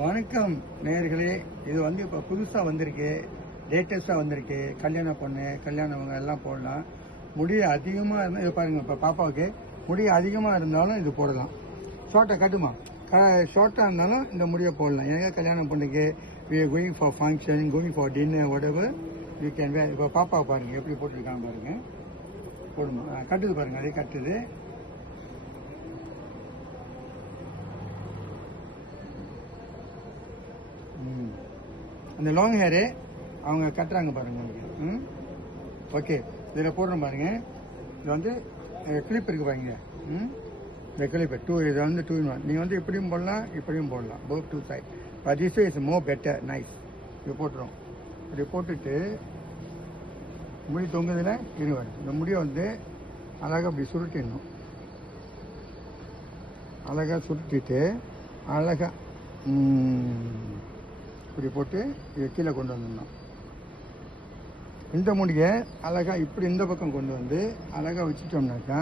வணக்கம் நேயர்களே. இது இப்போ புதுசாக வந்திருக்கு, லேட்டஸ்ட்டாக வந்திருக்கு. கல்யாண பொண்ணு கல்யாணவங்க எல்லாம் போடலாம். முடி அதிகமாக இருந்தால் இது பாருங்கள். இப்போ பாப்பாவுக்கு முடி அதிகமாக இருந்தாலும் இது போடலாம். ஷார்ட்டாக கட்டுமா, ஷார்ட்டாக இருந்தாலும் இந்த முடியை போடலாம். ஏன்னா கல்யாண பொண்ணுக்கு going for function, going for dinner, whatever you can wear. இப்போ பாப்பாவை பாருங்கள் எப்படி போட்டிருக்காங்க பாருங்கள். போடுமா, கட்டுது பாருங்கள், அதே கட்டுது. அந்த லாங் ஹேரு அவங்க கட்டுறாங்க பாருங்க உங்களுக்கு. ஓகே, இதில் போடுறோம் பாருங்க. இது கிளிப் இருக்கு பாருங்க. இந்த கிளிப் இது 2 in 1. நீங்கள் இப்படியும் போடலாம், இப்படியும் போடலாம். Both 2 side. But this is more better, nice. இது போட்டுரும். இப்படி போட்டுட்டு முடி தொங்குதில் இருவாரு. இந்த முடியை அழகாக அப்படி சுருட்டிடணும். அழகாக சுருட்டிட்டு அழகாக இப்படி போட்டு இது கீழே கொண்டு வந்துடணும். இந்த முடியை அழகாக இப்படி இந்த பக்கம் கொண்டு அழகாக வச்சுட்டோம்னாக்கா,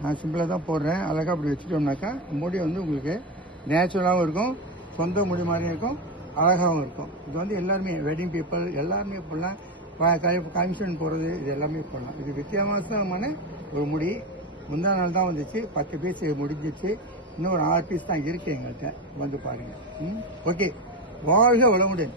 நான் சிம்பிளாக தான் போடுறேன். அழகாக அப்படி வச்சுட்டோம்னாக்கா முடி உங்களுக்கு நேச்சுரலாகவும் இருக்கும், சொந்த முடி மாதிரியும் இருக்கும், அழகாகவும் இருக்கும். இது எல்லாருமே வெட்டிங் பீப்புள் எல்லாருமே போடலாம். கமிஷன் போடுறது இது எல்லாமே போடலாம். இது வித்தியாசமான ஒரு முடி. முந்தா நாள் தான் வந்துச்சு, 10 பீஸ் முடிஞ்சிச்சு. இன்னும் ஒரு 6 பீஸ் தான் இருக்குது எங்கள்கிட்ட. பாருங்கள். ஓகே, வாழ்க வளமுடன்.